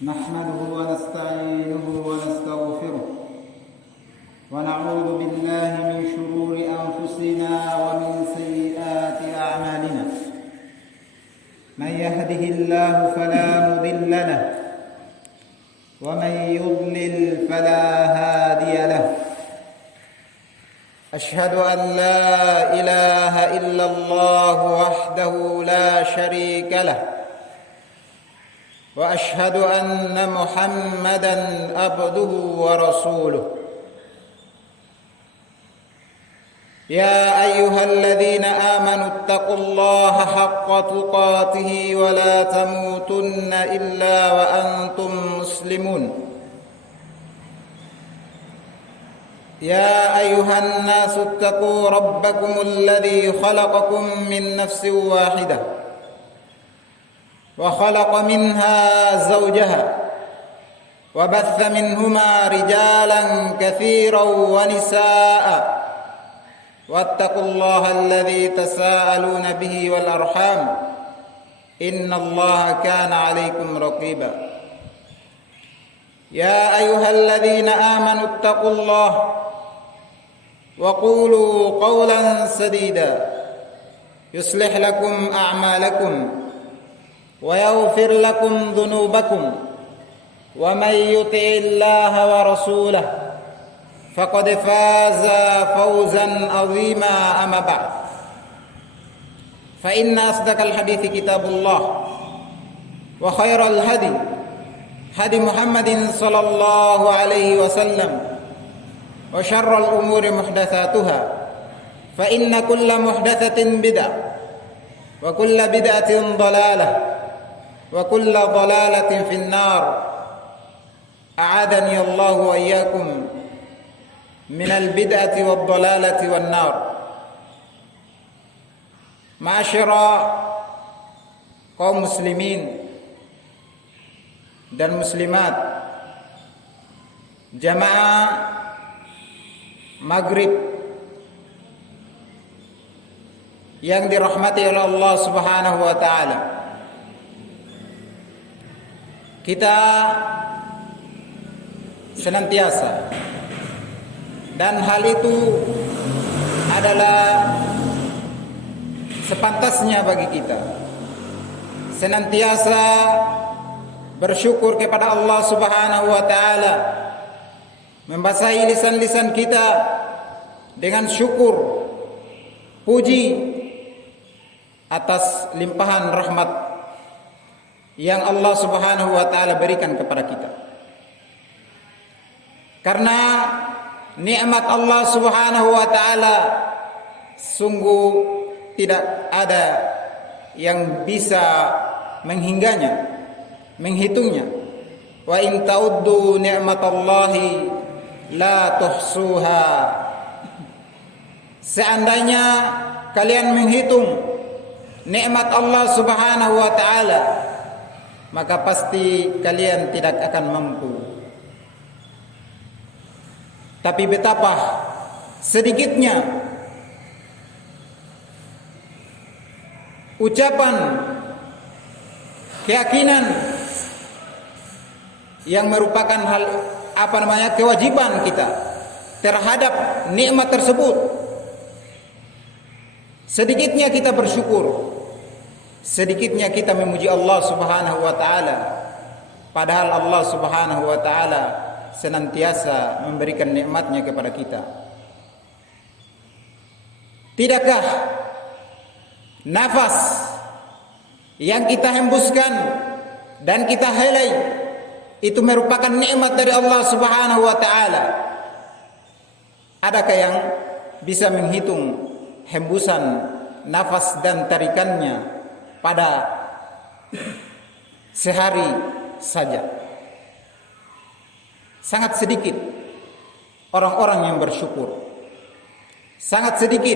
نحمده ونستعينه ونستغفره ونعوذ بالله من شرور أنفسنا ومن سيئات أعمالنا. من يهده الله فلا مضل له ومن يضلل فلا هادي له. أشهد أن لا إله إلا الله وحده لا شريك له وأشهد أن محمدًا عبده ورسوله. يا أيها الذين آمنوا اتقوا الله حق تقاته ولا تموتن إلا وأنتم مسلمون. يا أيها الناس اتقوا ربكم الذي خلقكم من نفس واحدة وخلق منها زوجها وبث منهما رجالا كثيرا ونساء واتقوا الله الذي تساءلون به والأرحام إن الله كان عليكم رقيبا. يا أيها الذين آمنوا اتقوا الله وقولوا قولا سديدا يصلح لكم أعمالكم ويغفر لكم ذنوبكم ومن يطع الله ورسوله فقد فاز فوزا عظيما. أما بعد فإن أصدق الحديث كتاب الله وخير الهدي هدي محمد صلى الله عليه وسلم وشر الأمور محدثاتها فإن كل محدثة بدعة وكل بدعة ضلالة وكل ضلالة في النار. أعاذني الله وإياكم من البدعة والضلالة والنار. Ma'asyara kaum muslimin dan muslimat, jamaah maghrib yang dirahmati oleh Allah Subhanahu wa taala. Kita senantiasa, dan hal itu adalah sepantasnya bagi kita, senantiasa bersyukur kepada Allah Subhanahu wa taala, membasahi lisan-lisan kita dengan syukur, puji atas limpahan rahmat yang Allah Subhanahu wa taala berikan kepada kita. Karena nikmat Allah Subhanahu wa taala sungguh tidak ada yang bisa menghitungnya. Wa in ta'uddu ni'matallahi la tuhsuha. Seandainya kalian menghitung nikmat Allah Subhanahu wa taala, maka pasti kalian tidak akan mampu. Tapi betapa sedikitnya ucapan, keyakinan yang merupakan kewajiban kita terhadap nikmat tersebut. Sedikitnya kita bersyukur, sedikitnya kita memuji Allah Subhanahu wa taala, padahal Allah Subhanahu wa taala senantiasa memberikan nikmatnya kepada kita. Tidakkah nafas yang kita hembuskan dan kita helai itu merupakan nikmat dari Allah Subhanahu wa taala? Adakah yang bisa menghitung hembusan nafas dan tarikannya pada sehari saja? Sangat sedikit orang-orang yang bersyukur. Sangat sedikit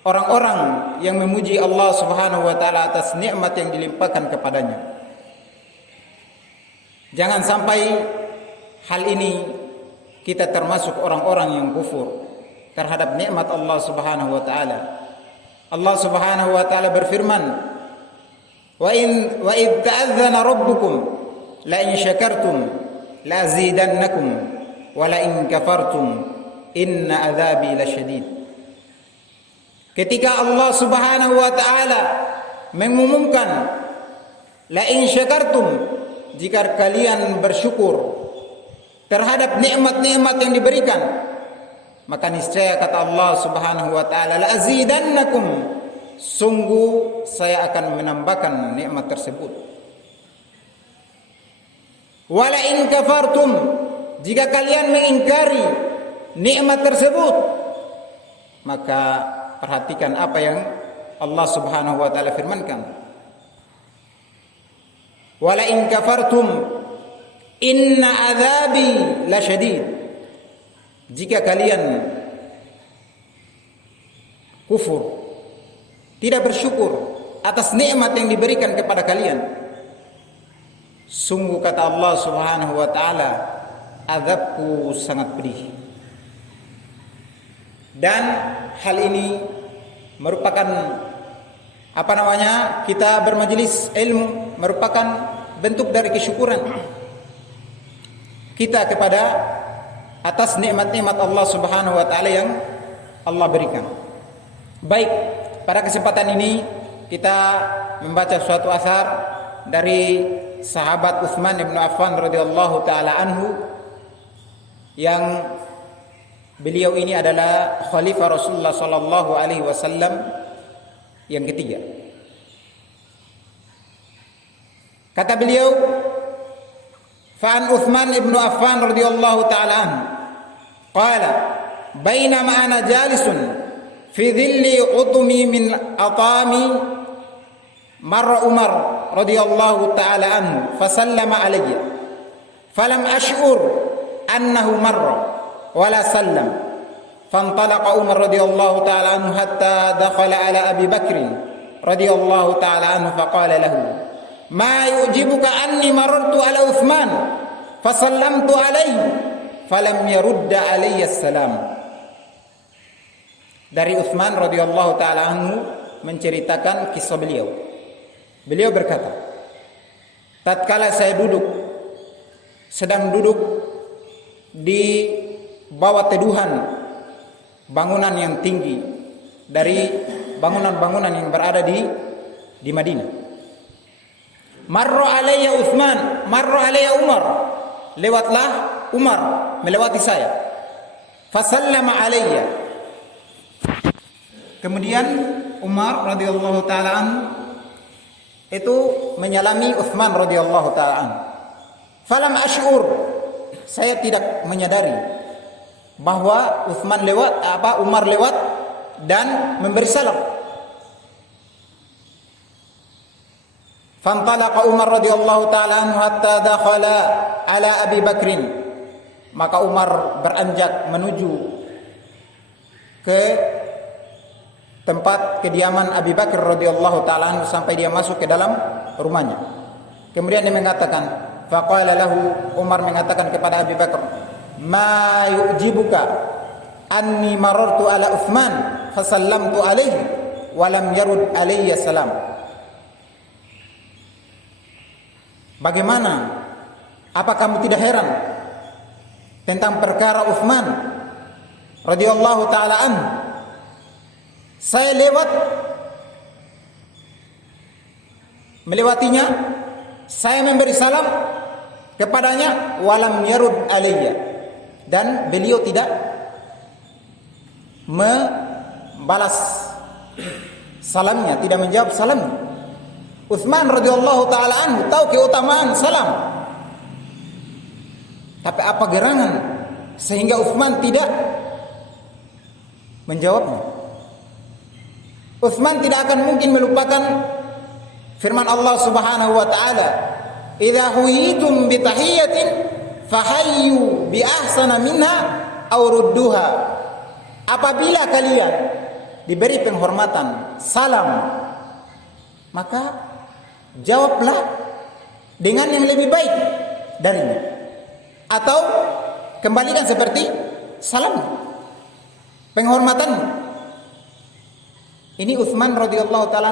orang-orang yang memuji Allah Subhanahu wa taala atas nikmat yang dilimpahkan kepadanya. Jangan sampai hal ini kita termasuk orang-orang yang kufur terhadap nikmat Allah Subhanahu wa taala. Allah Subhanahu wa taala berfirman, wa id ta'adzana rabbukum la in syakartum la azidannakum wa la in kafartum inna adzabi lasyadid. Ketika Allah Subhanahu wa taala mengumumkan la in syakartum, jika kalian bersyukur terhadap nikmat-nikmat yang diberikan, maka niscaya kata Allah Subhanahu wa taala la azidannakum, sungguh saya akan menambahkan nikmat tersebut. Wala in kafartum, jika kalian mengingkari nikmat tersebut, maka perhatikan apa yang Allah Subhanahu wa taala firmankan. Wala in kafartum inna adzabi lasyadid. Jika kalian kufur, tidak bersyukur atas nikmat yang diberikan kepada kalian, sungguh kata Allah Subhanahu wa taala, azabku sangat pedih. Dan hal ini merupakan kita bermajelis ilmu merupakan bentuk dari kesyukuran kita kepada atas nikmat-nikmat Allah Subhanahu wa taala yang Allah berikan. Baik, pada kesempatan ini kita membaca suatu asar dari sahabat Utsman bin Affan radhiyallahu taala anhu, yang beliau ini adalah khalifah Rasulullah sallallahu alaihi wasallam yang ketiga. Kata beliau, fa'an Utsman bin Affan radhiyallahu taala anhu qala bainama ana jalisun fi dhilli utmi min atami marra Umar radhiyallahu taala anhu fasallama alayya falam ash'ur annahu marra wala sallam fantalaqa Umar radhiyallahu taala anhu hatta dakhala ala Abi Bakr radhiyallahu taala anhu faqala lahu ma yujibuka anni marartu ala Utsman fasallamtu alaihi falam yarudda alayya salam. Dari Utsman radhiyallahu taala anhu menceritakan kisah beliau. Beliau berkata, tatkala saya sedang duduk di bawah teduhan bangunan yang tinggi dari bangunan-bangunan yang berada di Madinah. Marra alayya Utsman, marra alayya Umar. Lewatlah Umar melewati saya. Fasallama alayya. Kemudian Umar radhiyallahu taala anhu itu menyalami Utsman radhiyallahu taala anhu. Falam ash'ur, saya tidak menyadari bahwa Umar lewat dan memberi salam. Fantalaqa Umar radhiyallahu taala anhu hatta dakhala ala Abi Bakrin. Maka Umar beranjak menuju ke tempat kediaman Abi Bakar radhiyallahu taala anhu sampai dia masuk ke dalam rumahnya. Kemudian dia mengatakan, faqala lahu, Umar mengatakan kepada Abi Bakar, ma yujibuka anni marartu ala Utsman fasallamtu alaihi wa lam yarud alayya salam. Bagaimana? Apa kamu tidak heran tentang perkara Utsman radhiyallahu taala anhu? Saya melewatinya, saya memberi salam kepadanya, walam yarud alayya, dan beliau tidak membalas salamnya, tidak menjawab salamnya. Utsman radhiyallahu taala anhu tahu keutamaan salam, tapi apa gerangan sehingga Utsman tidak menjawabnya? Utsman tidak akan mungkin melupakan firman Allah Subhanahu wa taala, "Idza huyitum bi tahiyatin fahayyu bi ahsana minha aw rudduha." Apabila kalian diberi penghormatan salam, maka jawablah dengan yang lebih baik darinya, atau kembalikan seperti salam, penghormatan. Ini Utsman radhiyallahu taala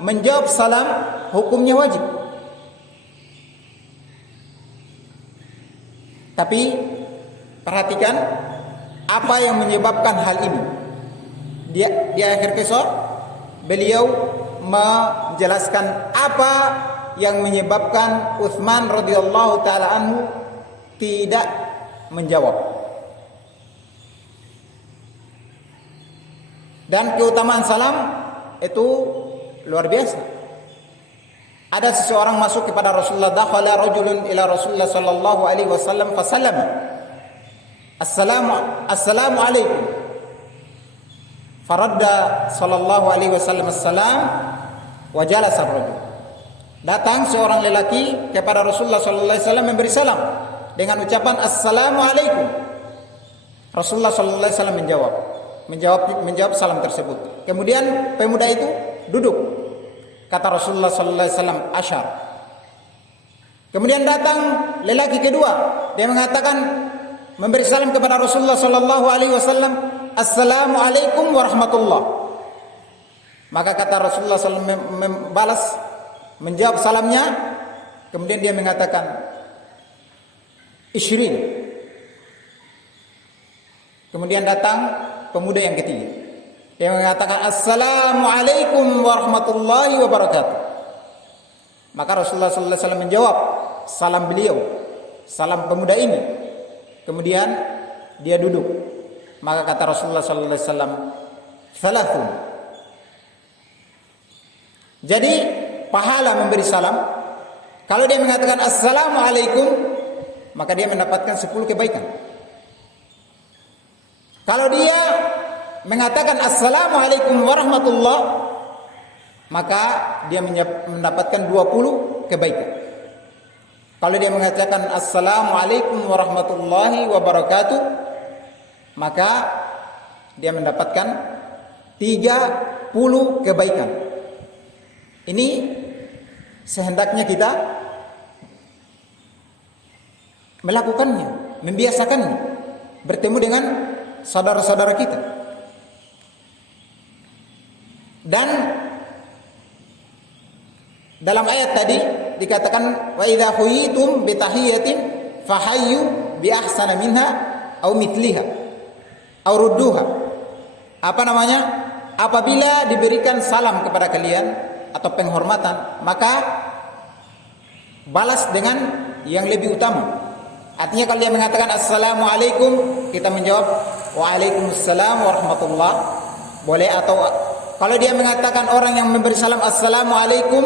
menjawab salam, hukumnya wajib. Tapi perhatikan apa yang menyebabkan hal ini. Di akhir kisah beliau menjelaskan apa yang menyebabkan Utsman radhiyallahu taala anhu tidak menjawab. Dan keutamaan salam itu luar biasa. Ada seseorang masuk kepada Rasulullah, dakhala rajulun ila Rasulullah sallallahu alaihi wasallam fasallama. Assalamu alaikum. Faradda sallallahu alaihi wasallam assalam wa jalasa ar-rajul. Datang seorang lelaki kepada Rasulullah sallallahu alaihi wasallam memberi salam dengan ucapan assalamu alaikum. Rasulullah sallallahu alaihi wasallam menjawab salam tersebut. Kemudian pemuda itu duduk. Kata Rasulullah sallallahu alaihi wasallam asyar. Kemudian datang lelaki kedua, dia mengatakan memberi salam kepada Rasulullah sallallahu alaihi wasallam, assalamu alaikum warahmatullah. Maka kata Rasulullah sallallahu alaihi wasallam membalas, menjawab salamnya. Kemudian dia mengatakan Ishrin. Kemudian datang pemuda yang ketiga. Dia mengatakan assalamualaikum warahmatullahi wabarakatuh. Maka Rasulullah sallallahu alaihi wasallam menjawab salam beliau, salam pemuda ini. Kemudian dia duduk. Maka kata Rasulullah sallallahu alaihi wasallam thalathun. Jadi pahala memberi salam, kalau dia mengatakan assalamualaikum, maka dia mendapatkan 10 kebaikan. Kalau dia mengatakan assalamualaikum warahmatullah, maka dia mendapatkan 20 kebaikan. Kalau dia mengatakan assalamualaikum warahmatullahi wabarakatuh, maka dia mendapatkan 30 kebaikan. Ini sehendaknya kita melakukannya, membiasakannya, bertemu dengan saudara-saudara kita. Dan dalam ayat tadi dikatakan wa idza huyitum bi tahiyatin fahayyu bi ahsana minha aw mithliha aw rudduha. Apa namanya? Apabila diberikan salam kepada kalian atau penghormatan, maka balas dengan yang lebih utama. Artinya kalau dia mengatakan assalamualaikum, kita menjawab waalaikumsalam warahmatullah, boleh. Atau kalau dia mengatakan orang yang memberi salam assalamualaikum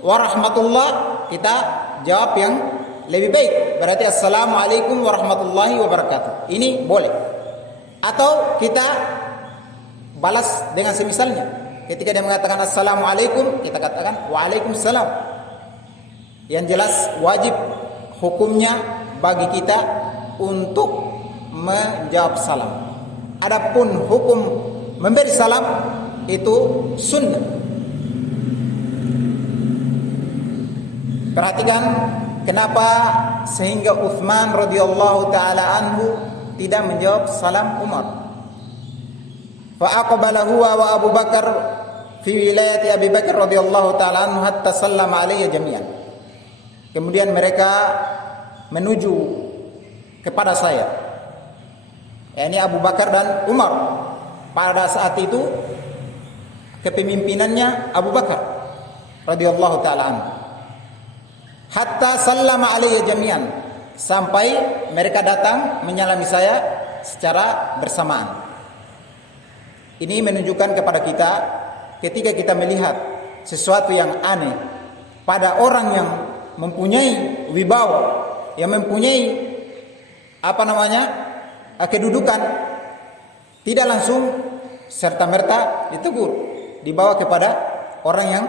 warahmatullah, kita jawab yang lebih baik, berarti assalamualaikum warahmatullahi wabarakatuh. Ini boleh. Atau kita balas dengan semisalnya. Ketika dia mengatakan assalamualaikum, kita katakan waalaikumsalam. Yang jelas wajib hukumnya bagi kita untuk menjawab salam. Adapun hukum memberi salam itu sunnah. Perhatikan kenapa sehingga Utsman radhiyallahu taala anhu tidak menjawab salam Umar. Fa aqbala huwa wa Abu Bakar fi wilayati Abi Bakar radhiyallahu taala anhu hatta sallama alayya jami'an. Kemudian mereka menuju kepada saya, yakni Abu Bakar dan Umar. Pada saat itu kepemimpinannya Abu Bakar radhiyallahu taala anhu. Hatta sallama alayya jami'an, sampai mereka datang menyalami saya secara bersamaan. Ini menunjukkan kepada kita ketika kita melihat sesuatu yang aneh pada orang yang mempunyai wibawa, yang mempunyai kedudukan, tidak langsung serta-merta ditegur, dibawa kepada orang yang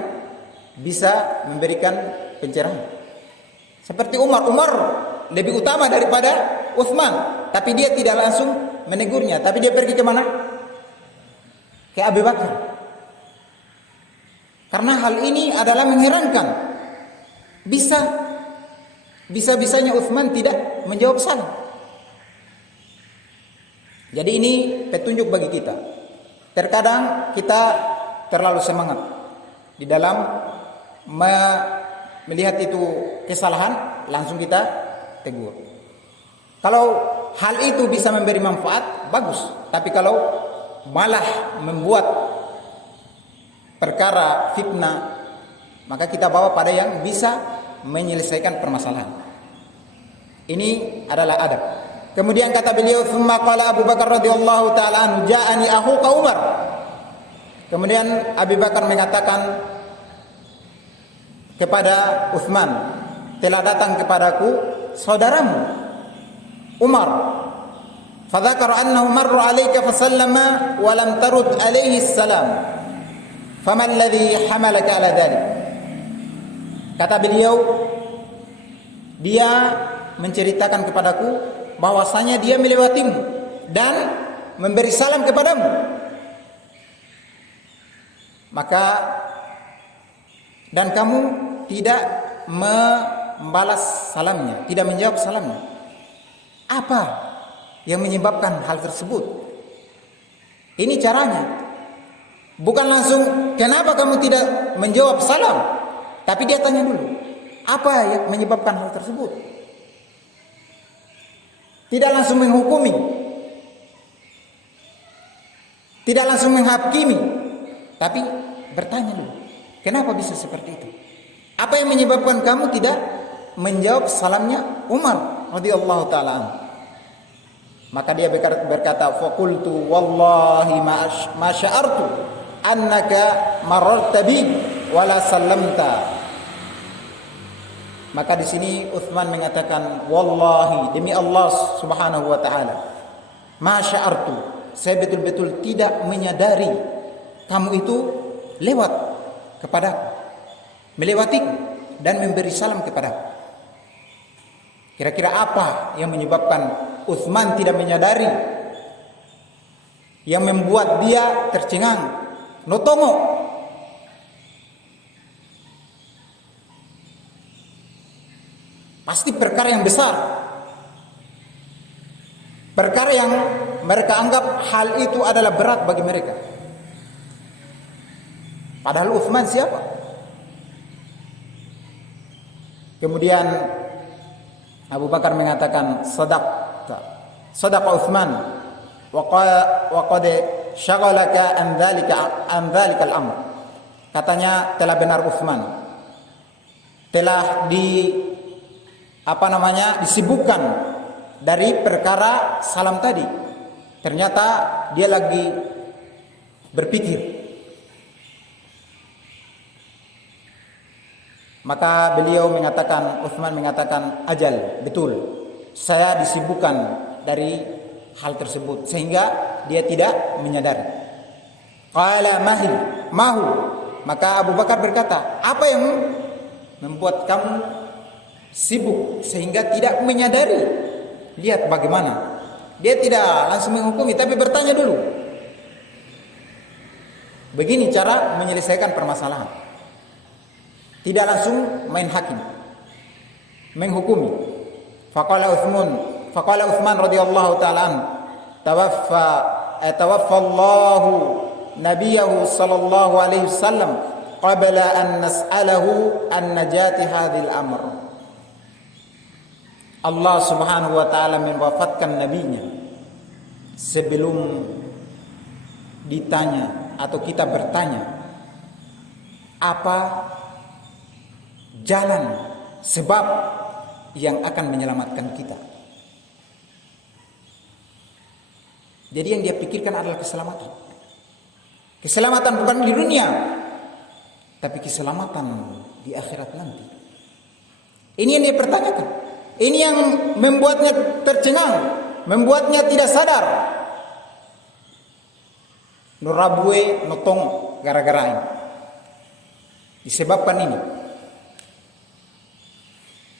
bisa memberikan pencerahan. Seperti Umar lebih utama daripada Utsman, tapi dia tidak langsung menegurnya, tapi dia pergi ke mana? Ke Abu Bakar. Karena hal ini adalah mengherankan. Bisa-bisanya Utsman tidak menjawab salam. Jadi ini petunjuk bagi kita. Terkadang kita terlalu semangat di dalam melihat itu kesalahan, langsung kita tegur. Kalau hal itu bisa memberi manfaat, bagus. Tapi kalau malah membuat perkara fitnah, maka kita bawa pada yang bisa menyelesaikan permasalahan. Ini adalah adab. Kemudian kata beliau, "Tsumma qala Abu Bakar radhiyallahu taala anhu, ja'ani akhuka Umar." Kemudian Abu Bakar mengatakan kepada Utsman, "Telah datang kepadaku saudaramu Umar. Fadzakara annahu marra 'alaika fasallama wa lam tarud 'alaihi salam. Fama alladhi hamalaka 'ala dhalik?" Kata beliau, dia menceritakan kepadaku bahwasanya dia melewatimu dan memberi salam kepadamu. Maka dan kamu tidak membalas salamnya, tidak menjawab salamnya. Apa yang menyebabkan hal tersebut? Ini caranya. Bukan langsung, kenapa kamu tidak menjawab salam? Tapi dia tanya dulu, apa yang menyebabkan hal tersebut? Tidak langsung menghukumi, tidak langsung menghakimi, tapi bertanya dulu, kenapa bisa seperti itu? Apa yang menyebabkan kamu tidak menjawab salamnya Umar radhiyallahu taala anhu? Maka dia berkata, "Faqultu wallahi ma sya'artu annaka mararta bi wala sallamta." Maka di sini Utsman mengatakan, "Wallahi, demi Allah Subhanahu wa taala, ma sya'artu, saya betul-betul tidak menyadari kamu itu lewat kepadaku, melewatiku dan memberi salam kepadaku." Kira-kira apa yang menyebabkan Utsman tidak menyadari, yang membuat dia tercengang, notongo? Pasti perkara yang besar, perkara yang mereka anggap hal itu adalah berat bagi mereka. Padahal Utsman siapa? Kemudian Abu Bakar mengatakan, "Sadaqa Utsman wa qad syaghalaka an dzalika al-amr." Katanya telah benar Utsman, telah disibukkan dari perkara salam tadi. Ternyata dia lagi berpikir. Maka beliau mengatakan, Utsman mengatakan, "Ajal, betul. Saya disibukkan dari hal tersebut sehingga dia tidak menyadari." Qala mahu. Maka Abu Bakar berkata, "Apa yang membuat kamu sibuk sehingga tidak menyadari?" Lihat bagaimana dia tidak langsung menghukumi, tapi bertanya dulu. Begini cara menyelesaikan permasalahan. Tidak langsung main hakim, menghukumi. Faqala Utsman radhiyallahu taala an, tawaffa Allahu nabiyahu sallallahu alaihi wasallam qabla an nas'alahu an najati hadhil amr. Allah Subhanahu wa taala mewafatkan nabinya sebelum ditanya atau kita bertanya apa jalan sebab yang akan menyelamatkan kita. Jadi yang dia pikirkan adalah keselamatan. Keselamatan bukan di dunia, tapi keselamatan di akhirat nanti. Ini yang dia pertanyakan. Ini yang membuatnya tercengang, membuatnya tidak sadar. Nurabue notong gara-gara ini. Disebabkan ini.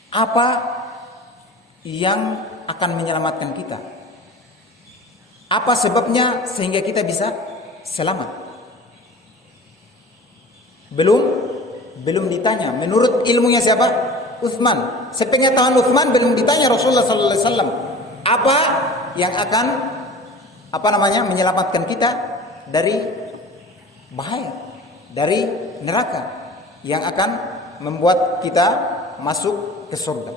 Apa yang akan menyelamatkan kita? Apa sebabnya sehingga kita bisa selamat? Belum ditanya. Menurut ilmunya siapa? Utsman. Sepengetahuan Utsman belum ditanya Rasulullah sallallahu alaihi wasallam. Apa yang akan menyelamatkan kita dari bahaya, dari neraka yang akan membuat kita masuk ke surga.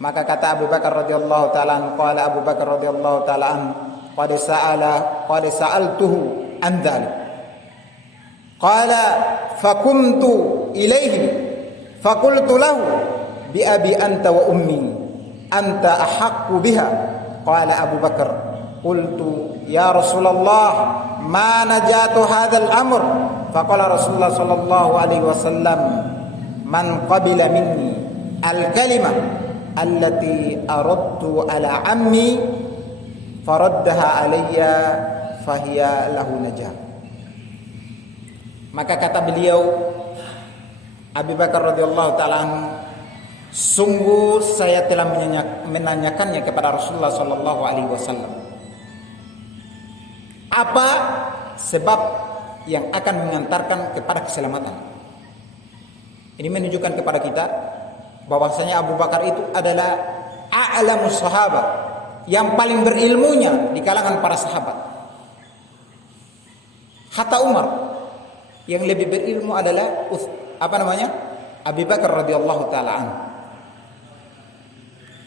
Maka kata Abu Bakar radhiyallahu taala anhu, qala Abu Bakar radhiyallahu taala anhu, qad sa'altuhu an dzalik. Qala fakumtu ilaihi faqultu lahu bi abi anta wa ummi anta ahaqqu biha. Qala Abu Bakar, qultu ya Rasulullah ma najatu hadzal amr. Faqala Rasulullah sallallahu alaihi wasallam, man qabila minni al-kalimah allati aradtu ala ammi faraddaha alayya fahiya lahu najah. Maka kata beliau Abu Bakar radhiyallahu taala anhu, sungguh saya telah menanyakannya kepada Rasulullah sallallahu alaihi wasallam, apa sebab yang akan mengantarkan kepada keselamatan. Ini menunjukkan kepada kita bahwasanya Abu Bakar itu adalah a'lamus sahabat, yang paling berilmunya di kalangan para sahabat. Hatta Umar yang lebih berilmu adalah Abu Bakar radhiyallahu taala anhu.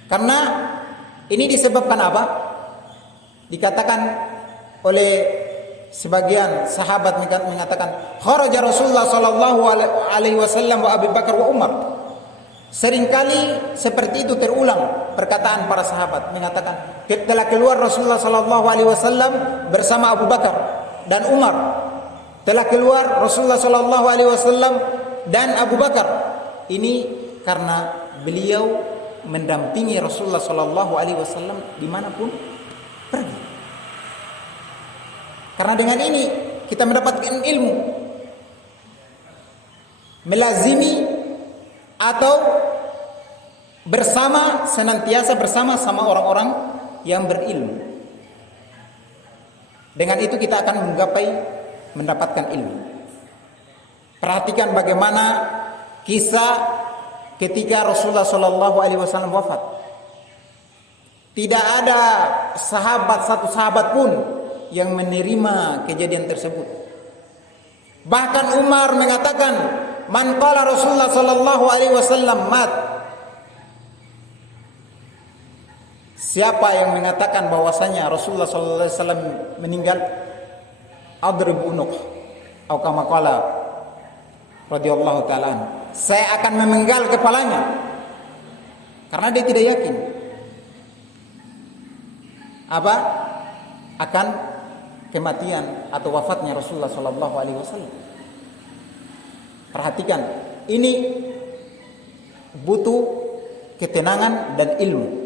Karena ini disebabkan apa? Dikatakan oleh sebagian sahabat mengatakan kharaja Rasulullah sallallahu alaihi wasallam wa Abu Bakar wa Umar. Seringkali seperti itu terulang perkataan para sahabat mengatakan telah keluar Rasulullah sallallahu alaihi wasallam bersama Abu Bakar dan Umar. Telah keluar Rasulullah sallallahu alaihi wasallam dan Abu Bakar. Ini karena beliau mendampingi Rasulullah sallallahu alaihi wasallam dimanapun pergi. Karena dengan ini kita mendapatkan ilmu, melazimi atau senantiasa bersama sama orang-orang yang berilmu. Dengan itu kita akan mendapatkan ilmu. Perhatikan bagaimana kisah ketika Rasulullah sallallahu alaihi wasallam wafat. Tidak ada satu sahabat pun yang menerima kejadian tersebut. Bahkan Umar mengatakan, man qala Rasulullah sallallahu alaihi wasallam mat. Siapa yang mengatakan bahwasanya Rasulullah sallallahu alaihi wasallam meninggal, adrib unuq atau kama qala radhiyallahu taala, saya akan memenggal kepalanya. Karena dia tidak yakin akan kematian atau wafatnya Rasulullah sallallahu alaihi wasallam. Perhatikan, ini butuh ketenangan dan ilmu.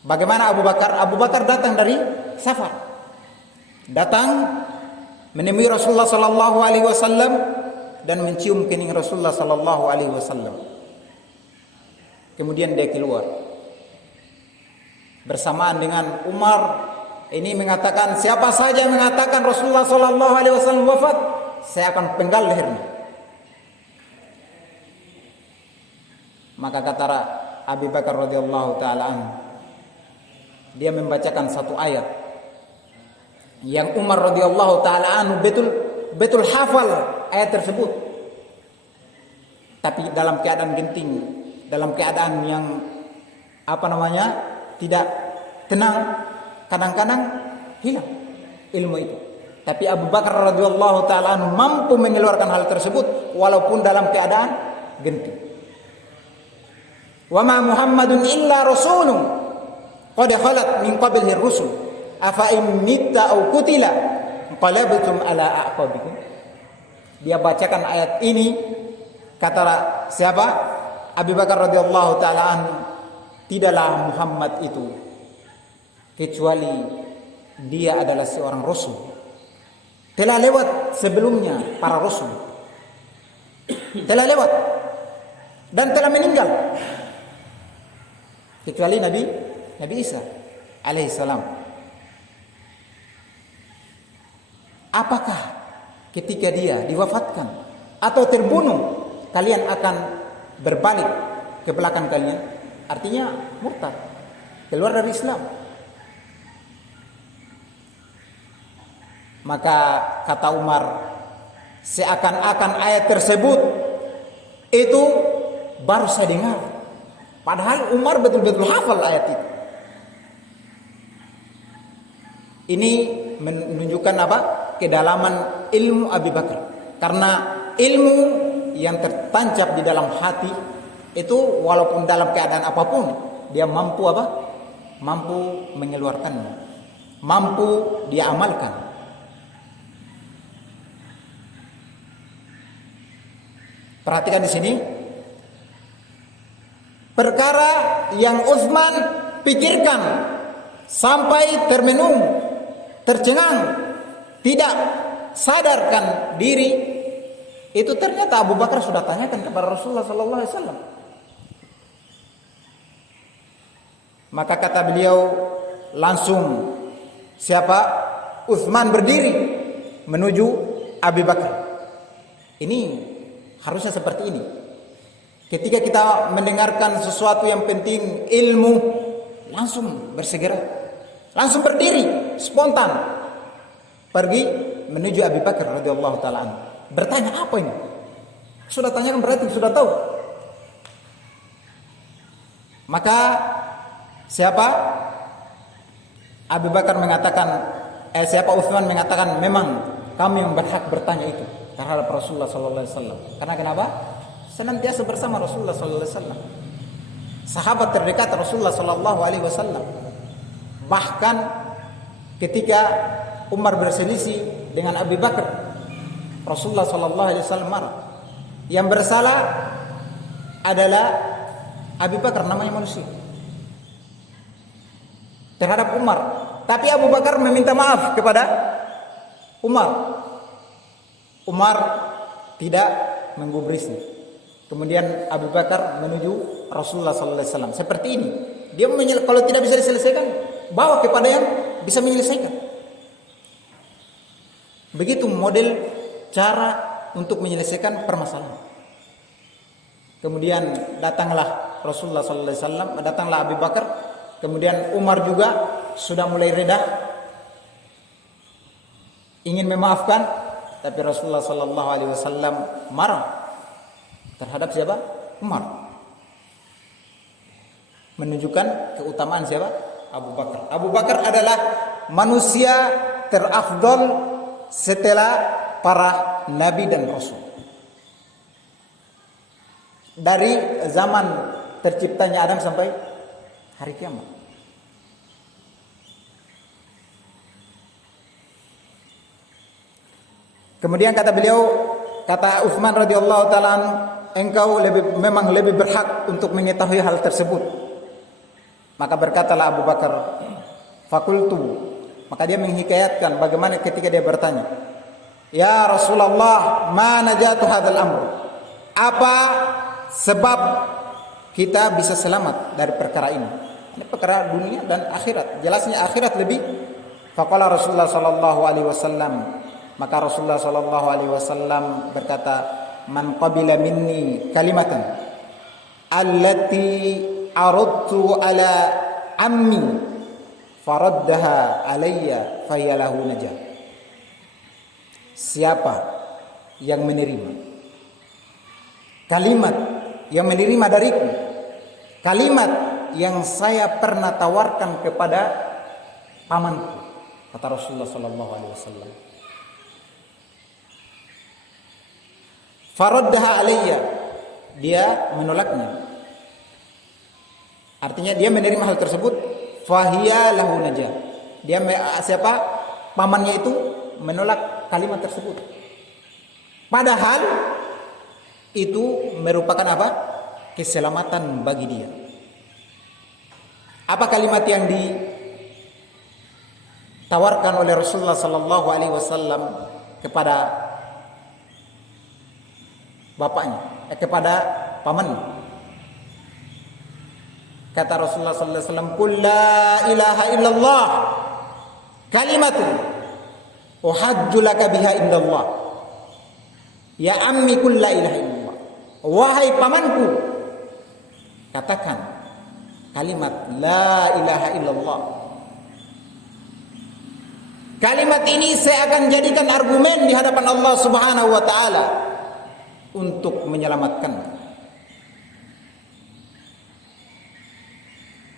Bagaimana Abu Bakar? Abu Bakar datang dari safar, datang menemui Rasulullah sallallahu alaihi wasallam dan mencium kening Rasulullah sallallahu alaihi wasallam. Kemudian dia keluar bersamaan dengan Umar. Ini mengatakan, siapa saja yang mengatakan Rasulullah sallallahu alaihi wasallam wafat, saya akan penggal lehernya. Maka kata Abu Bakar radhiyallahu taala anhu, dia membacakan satu ayat yang Umar radhiyallahu taala anhu betul hafal ayat tersebut, tapi dalam keadaan genting, dalam keadaan yang tidak tenang, kadang-kadang hilang ilmu itu. Tapi Abu Bakar radhiyallahu taala anhu mampu mengeluarkan hal tersebut walaupun dalam keadaan genting. Wa ma Muhammadun illa rasulun qad khalat min qablihi ar-rusul afa in mitta aw qutila qalabtum ala aqabikum. Dia bacakan ayat ini, kata siapa? Abu Bakar radhiyallahu taala anhu, tidaklah Muhammad itu kecuali dia adalah seorang rasul. Telah lewat sebelumnya para rasul, telah lewat dan telah meninggal, kecuali Nabi Isa alaihissalam. Apakah ketika dia diwafatkan atau terbunuh kalian akan berbalik ke belakang kalian? Artinya murtad, keluar dari Islam. Maka kata Umar, seakan-akan ayat tersebut itu baru saya dengar Padahal Umar betul-betul hafal ayat itu. Ini menunjukkan apa? Kedalaman ilmu Abu Bakar. Karena ilmu yang tertancap di dalam hati itu walaupun dalam keadaan apapun dia mampu apa? Mampu mengeluarkannya, mampu dia amalkan. Perhatikan di sini perkara yang Utsman pikirkan sampai termenung, tercengang, tidak sadarkan diri, itu ternyata Abu Bakar sudah tanyakan kepada Rasulullah sallallahu alaihi wasallam. Maka kata beliau langsung siapa? Utsman berdiri menuju Abu Bakar. Ini harusnya seperti ini. Ketika kita mendengarkan sesuatu yang penting, ilmu, langsung bersegera, langsung berdiri, spontan pergi menuju Abu Bakar radhiyallahu taala anhu. Bertanya apa ini? Sudah tanyakan berarti sudah tahu. Maka siapa? Abu Bakar mengatakan, siapa Utsman mengatakan, memang kami yang berhak bertanya itu terhadap Rasulullah sallallahu alaihi wasallam. Karena kenapa? Senantiasa bersama Rasulullah sallallahu alaihi wasallam. Sahabat terdekat Rasulullah sallallahu alaihi wasallam. Bahkan ketika Umar berselisih dengan Abu Bakar, Rasulullah sallallahu alaihi wasallam marah. Yang bersalah adalah Abu Bakar, namanya manusia, terhadap Umar. Tapi Abu Bakar meminta maaf kepada Umar. Umar tidak menggubrisnya. Kemudian Abu Bakar menuju Rasulullah sallallahu alaihi wasallam. Seperti ini. Dia kalau tidak bisa diselesaikan, bawa kepada yang bisa menyelesaikan. Begitu model cara untuk menyelesaikan permasalahan. Kemudian datanglah Rasulullah sallallahu alaihi wasallam, datanglah Abu Bakar, kemudian Umar juga sudah mulai reda, ingin memaafkan, tapi Rasulullah sallallahu alaihi wasallam marah terhadap siapa? Umar. Menunjukkan keutamaan siapa? Abu Bakar. Abu Bakar adalah manusia terafdol setelah para nabi dan rasul. Dari zaman terciptanya Adam sampai hari kiamat. Kemudian kata beliau, kata Utsman radhiyallahu taala, engkau memang lebih berhak untuk mengetahui hal tersebut. Maka berkatalah Abu Bakar, fakultu. Maka dia menghikayatkan bagaimana ketika dia bertanya, ya Rasulullah, ma najatu hadzal amr? Apa sebab kita bisa selamat dari perkara ini? Ini perkara dunia dan akhirat. Jelasnya akhirat lebih. Faqala Rasulullah sallallahu alaihi wasallam. Maka Rasulullah sallallahu alaihi wasallam berkata, man qabila minni kalimatan allati aradtu ala ammi faraddaha alayya fayalahu najah. Siapa yang menerima kalimat yang menerima dariku, kalimat yang saya pernah tawarkan kepada pamanku, kata Rasulullah sallallahu alaihi wasallam, faraddaha alayya, dia menolaknya. Artinya dia menerima hal tersebut, fahiya lahu najah. Dia siapa? Pamannya itu menolak kalimat tersebut. Padahal itu merupakan apa? Keselamatan bagi dia. Apa kalimat yang ditawarkan oleh Rasulullah sallallahu alaihi wasallam kepada bapaknya, kepada pamannya? Kata Rasulullah sallallahu alaihi wasallam, "Qul la ilaha illallah kalimatun uhajju laka biha indallah." Ya ammi qul la ilaha illallah. Wahai pamanku, katakan kalimat la ilaha illallah. Kalimat ini saya akan jadikan argumen di hadapan Allah Subhanahu wa taala untuk menyelamatkan.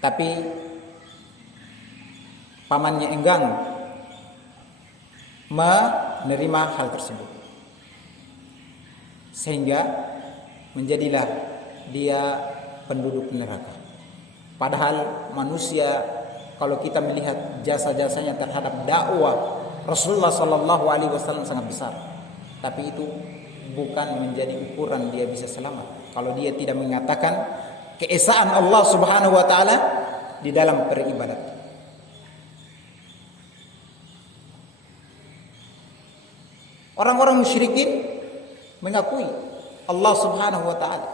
Tapi pamannya enggan menerima hal tersebut, sehingga menjadilah dia penduduk neraka. Padahal manusia, kalau kita melihat jasa-jasanya terhadap dakwah Rasulullah sallallahu alaihi wasallam sangat besar. Tapi itu bukan menjadi ukuran dia bisa selamat kalau dia tidak mengatakan keesaan Allah Subhanahu wa taala di dalam peribadatan. Orang-orang musyrikin mengakui Allah Subhanahu wa taala.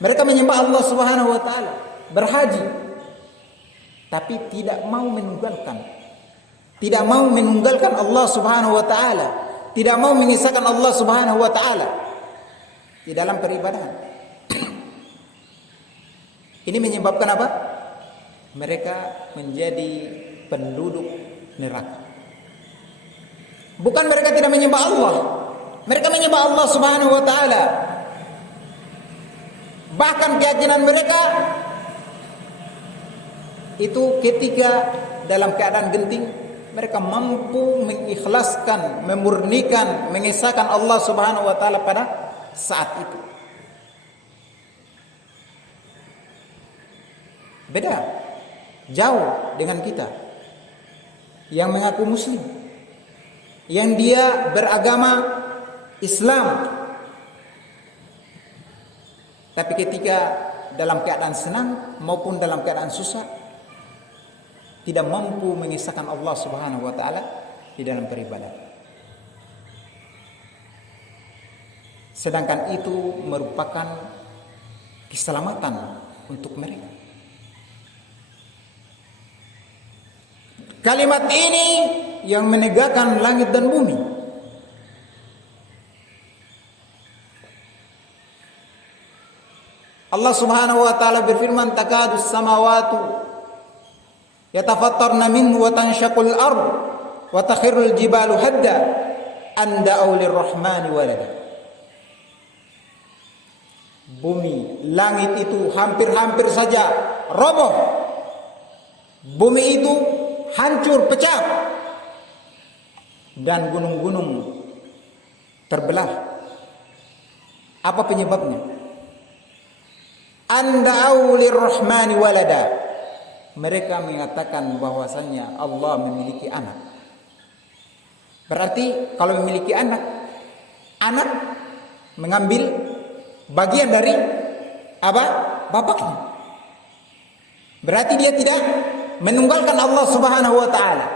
Mereka menyembah Allah Subhanahu wa taala, berhaji, tapi tidak mau menunggalkan Allah Subhanahu wa taala, tidak mau mengisahkan Allah Subhanahu wa taala di dalam peribadahan. Ini menyebabkan apa? Mereka menjadi penduduk neraka. Bukan mereka tidak menyembah Allah, mereka menyembah Allah Subhanahu wa taala. Bahkan keyakinan mereka itu ketika dalam keadaan genting, mereka mampu mengikhlaskan, memurnikan, mengesahkan Allah Subhanahu wa taala pada saat itu. Beda jauh dengan kita yang mengaku muslim, yang dia beragama Islam, tapi ketika dalam keadaan senang maupun dalam keadaan susah tidak mampu mengisahkan Allah Subhanahu wa taala di dalam peribadatan. Sedangkan itu merupakan keselamatan untuk mereka. Kalimat ini yang menegakkan langit dan bumi. Allah Subhanahu wa taala berfirman, takadus samawati yatafattarna minhu wa tanshaqul ard wa takhirul jibalu hadda an da'u lirrahmani walada. Bumi, langit itu hampir-hampir saja roboh. Bumi itu hancur, pecah, dan gunung-gunung terbelah. Apa penyebabnya? Anda'u lirrahmani walada. Mereka mengatakan bahwasannya Allah memiliki anak. Berarti kalau memiliki anak mengambil bagian dari apa? Bapaknya. Berarti dia tidak menunggalkan Allah Subhanahu wa taala.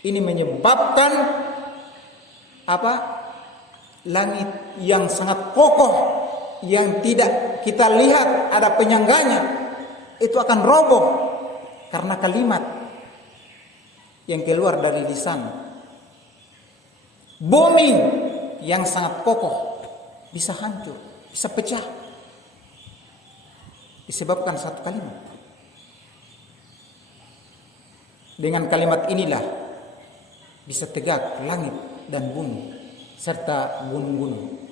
Ini menyebabkan apa? Langit yang sangat kokoh, yang tidak kita lihat ada penyangganya, itu akan roboh karena kalimat yang keluar dari lisan. Bumi yang sangat kokoh bisa hancur, bisa pecah disebabkan satu kalimat. Dengan kalimat inilah bisa tegak langit dan bumi serta gunung-gunung.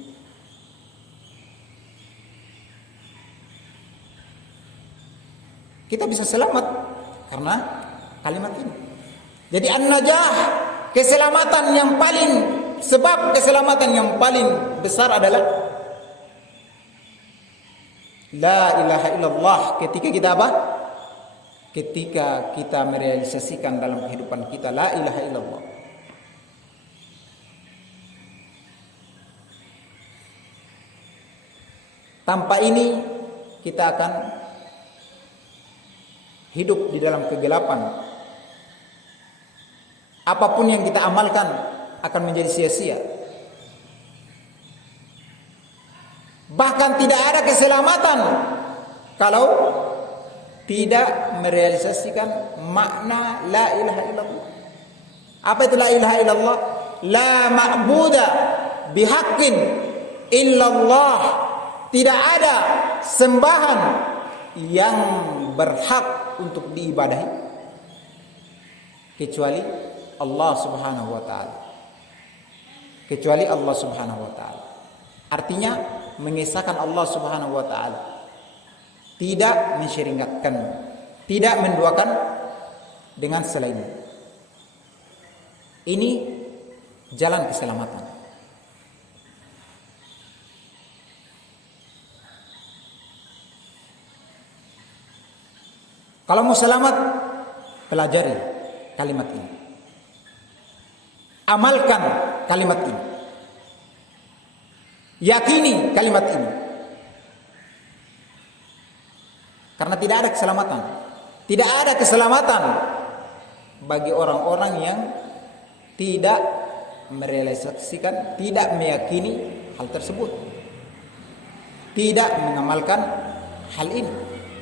Kita bisa selamat karena kalimat ini. Jadi an-najah, keselamatan yang paling, sebab keselamatan yang paling besar adalah la ilaha illallah. Ketika kita apa? Ketika kita merealisasikan dalam kehidupan kita la ilaha illallah. Tanpa ini kita akan hidup di dalam kegelapan. Apapun yang kita amalkan akan menjadi sia-sia. Bahkan tidak ada keselamatan kalau tidak merealisasikan makna la ilaha illallah. Apa itu la ilaha illallah? La ma'buda bihaqqin illallah. Tidak ada sembahan yang berhak untuk diibadahi kecuali Allah Subhanahu wa taala. Kecuali Allah Subhanahu wa taala. Artinya mengesahkan Allah Subhanahu wa taala. tidak mensyirikatkan, tidak menduakan dengan selain. Ini jalan keselamatan. Kalau mau selamat, pelajari kalimat ini. Amalkan kalimat ini. Yakini kalimat ini. Karena tidak ada keselamatan. Tidak ada keselamatan bagi orang-orang yang tidak merealisasikan, tidak meyakini hal tersebut, tidak mengamalkan hal ini.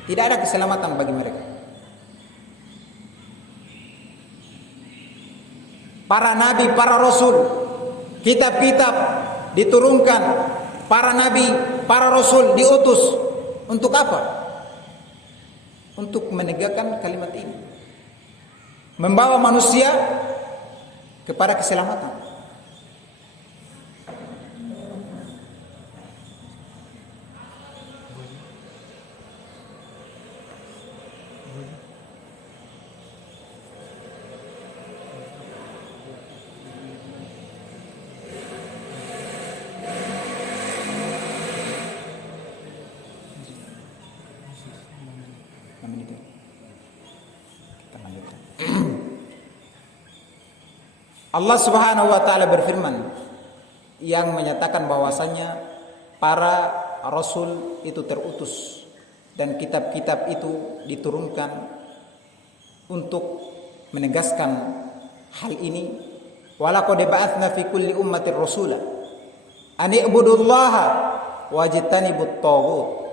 Tidak ada keselamatan bagi mereka. Para nabi, para rasul, kitab-kitab diturunkan, para nabi, para rasul diutus untuk apa? Untuk menegakkan kalimat ini, membawa manusia kepada keselamatan. Allah Subhanahu wa taala berfirman yang menyatakan bahwasanya para rasul itu terutus dan kitab-kitab itu diturunkan untuk menegaskan hal ini. Walaqad ba'atsna fi kulli ummatin rasula an i'budullaha wajtanibut taghut.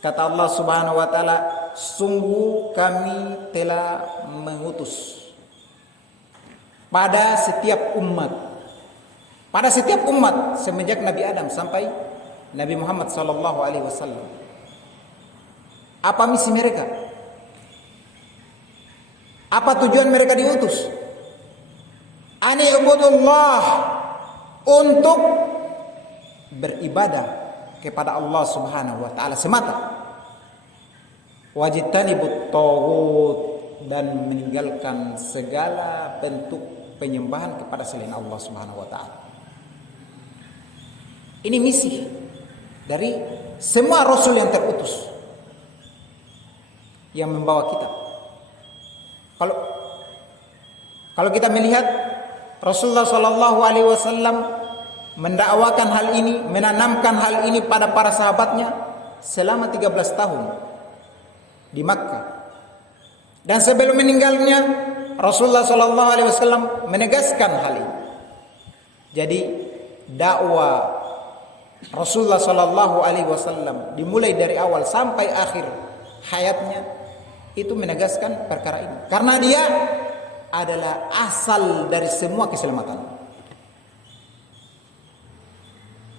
Kata Allah Subhanahu wa taala, sungguh kami telah mengutus pada setiap umat semenjak Nabi Adam sampai Nabi Muhammad sallallahu alaihi wasallam. Apa misi mereka? Apa tujuan mereka diutus? Ani ibudullah, untuk beribadah kepada Allah Subhanahu wa taala semata. Wajtanibut taghut, dan meninggalkan segala bentuk penyembahan kepada selain Allah Subhanahu wa taala. Ini misi dari semua rasul yang terutus yang membawa kita. Kalau kita melihat Rasulullah sallallahu alaihi wasallam mendakwakan hal ini, menanamkan hal ini pada para sahabatnya selama 13 tahun di Makkah. Dan sebelum meninggalnya Rasulullah sallallahu alaihi wasallam menegaskan hal ini. Jadi dakwah Rasulullah sallallahu alaihi wasallam dimulai dari awal sampai akhir hayatnya itu menegaskan perkara ini. Karena dia adalah asal dari semua keselamatan.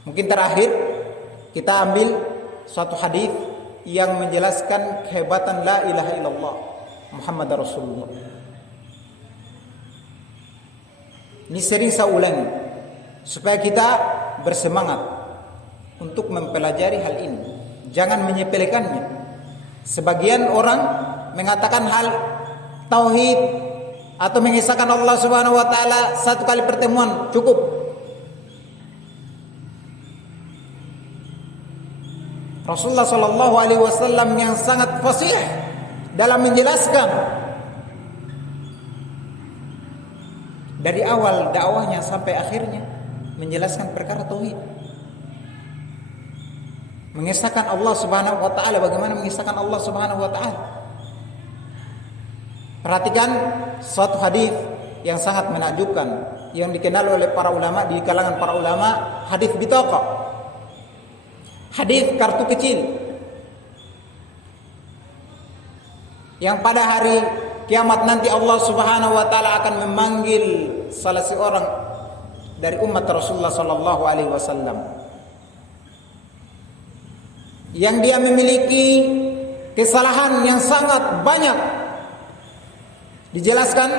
Mungkin terakhir kita ambil suatu hadis yang menjelaskan kehebatan la ilaha illallah Muhammad Rasulullah. Ini sering saya ulangi supaya kita bersemangat untuk mempelajari hal ini. Jangan menyepelekannya. Sebagian orang mengatakan hal tauhid atau mengisahkan Allah Subhanahu wa taala satu kali pertemuan cukup. Rasulullah sallallahu alaihi wasallam yang sangat fasih dalam menjelaskan dari awal dakwahnya sampai akhirnya menjelaskan perkara tauhid. Mengisahkan Allah Subhanahu wa taala, bagaimana mengisahkan Allah Subhanahu wa taala. Perhatikan suatu hadis yang sangat menakjubkan yang dikenal oleh para ulama, di kalangan para ulama, hadis bitaqah. Hadis kartu kecil. Yang pada hari kiamat nanti Allah Subhanahu wa taala akan memanggil salah seorang dari umat Rasulullah sallallahu alaihi wasallam yang dia memiliki kesalahan yang sangat banyak. Dijelaskan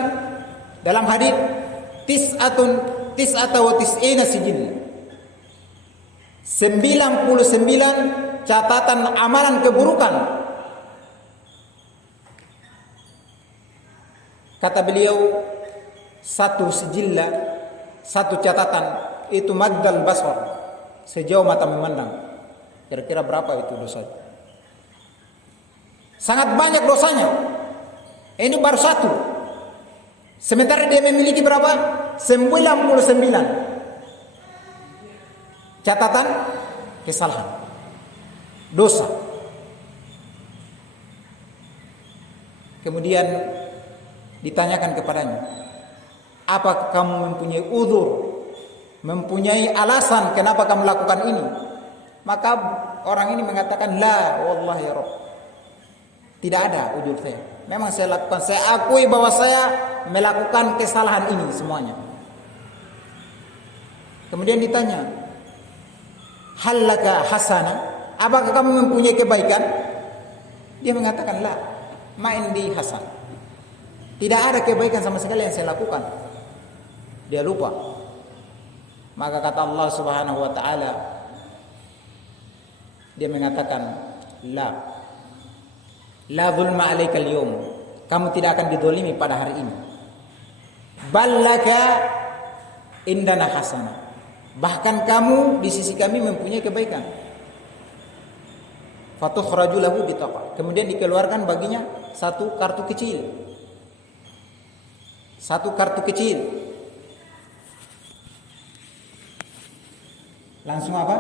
dalam hadis tis'ata wa tis'ina sijin, 99 catatan amalan keburukan. Kata beliau, satu sijillah, satu catatan itu maddal basar, sejauh mata memandang. Kira-kira berapa itu dosa? Sangat banyak dosanya. Ini baru satu. Sementara dia memiliki berapa? 99 catatan kesalahan, dosa. Kemudian ditanyakan kepadanya, apakah kamu mempunyai uzur, mempunyai alasan kenapa kamu lakukan ini? Maka orang ini mengatakan, la wallahi ya Rabb, tidak ada uzur saya. Memang saya lakukan, saya akui bahwa saya melakukan kesalahan ini semuanya. Kemudian ditanya, hal laka hasana, apakah kamu mempunyai kebaikan? Dia mengatakan, la ma indi hasan, tidak ada kebaikan sama sekali yang saya lakukan. Dia lupa. Maka kata Allah Subhanahu wa taala, dia mengatakan, la zulma 'alaikal yawm, kamu tidak akan didolimi pada hari ini. Ballaka indana hasanah, bahkan kamu di sisi kami mempunyai kebaikan. Fatukhraju lahu bitaqah, kemudian dikeluarkan baginya satu kartu kecil. Satu kartu kecil. Langsung apa?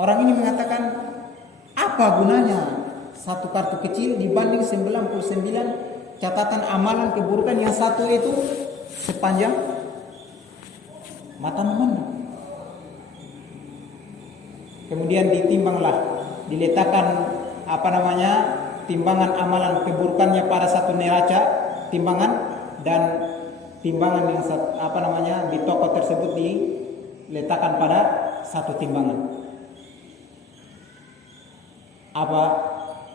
Orang ini mengatakan, apa gunanya satu kartu kecil dibanding 99 catatan amalan keburukan yang satu itu sepanjang mata memandang. Kemudian ditimbanglah, diletakkan timbangan amalan keburukannya pada satu neraca timbangan, dan timbangan yang di toko tersebut diletakkan pada satu timbangan.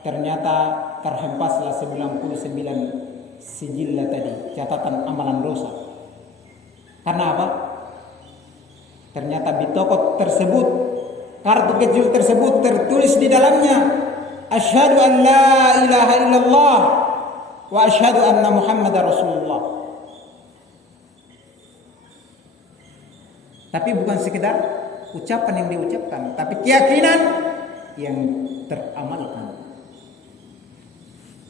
Ternyata terhempaslah 99 sijillah tadi, catatan amalan dosa. Karena apa? Ternyata di toko tersebut, kartu kecil tersebut tertulis di dalamnya, asyhadu an la ilaha illallah wa asyhadu anna Muhammadar Rasulullah. Tapi bukan sekedar ucapan yang diucapkan, tapi keyakinan yang teramalkan,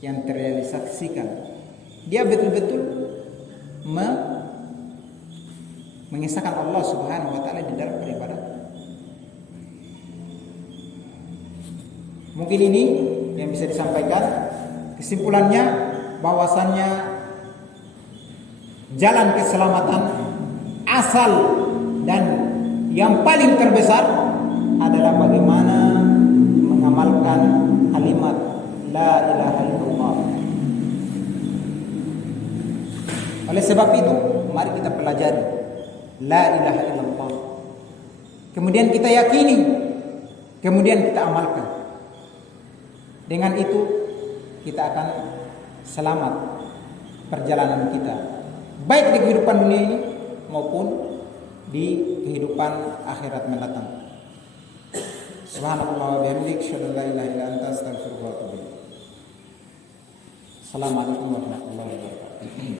yang terrealisasikan. Dia betul-betul mengisahkan Allah Subhanahu wa taala di dalam beribadah. Mungkin ini yang bisa disampaikan. Kesimpulannya, bahwasannya jalan keselamatan asal dan yang paling terbesar adalah bagaimana mengamalkan kalimat la ilaha illallah. Oleh sebab itu, mari kita pelajari la ilaha illallah. Kemudian kita yakini, kemudian kita amalkan. Dengan itu kita akan selamat perjalanan kita, baik di kehidupan dunia ini maupun di kehidupan akhirat mendatang. Subhanallah wa bihamdihi, asyhadu an la ilaha illa anta, astaghfiruka wa atubu ilaik. Assalamualaikum warahmatullahi wabarakatuh.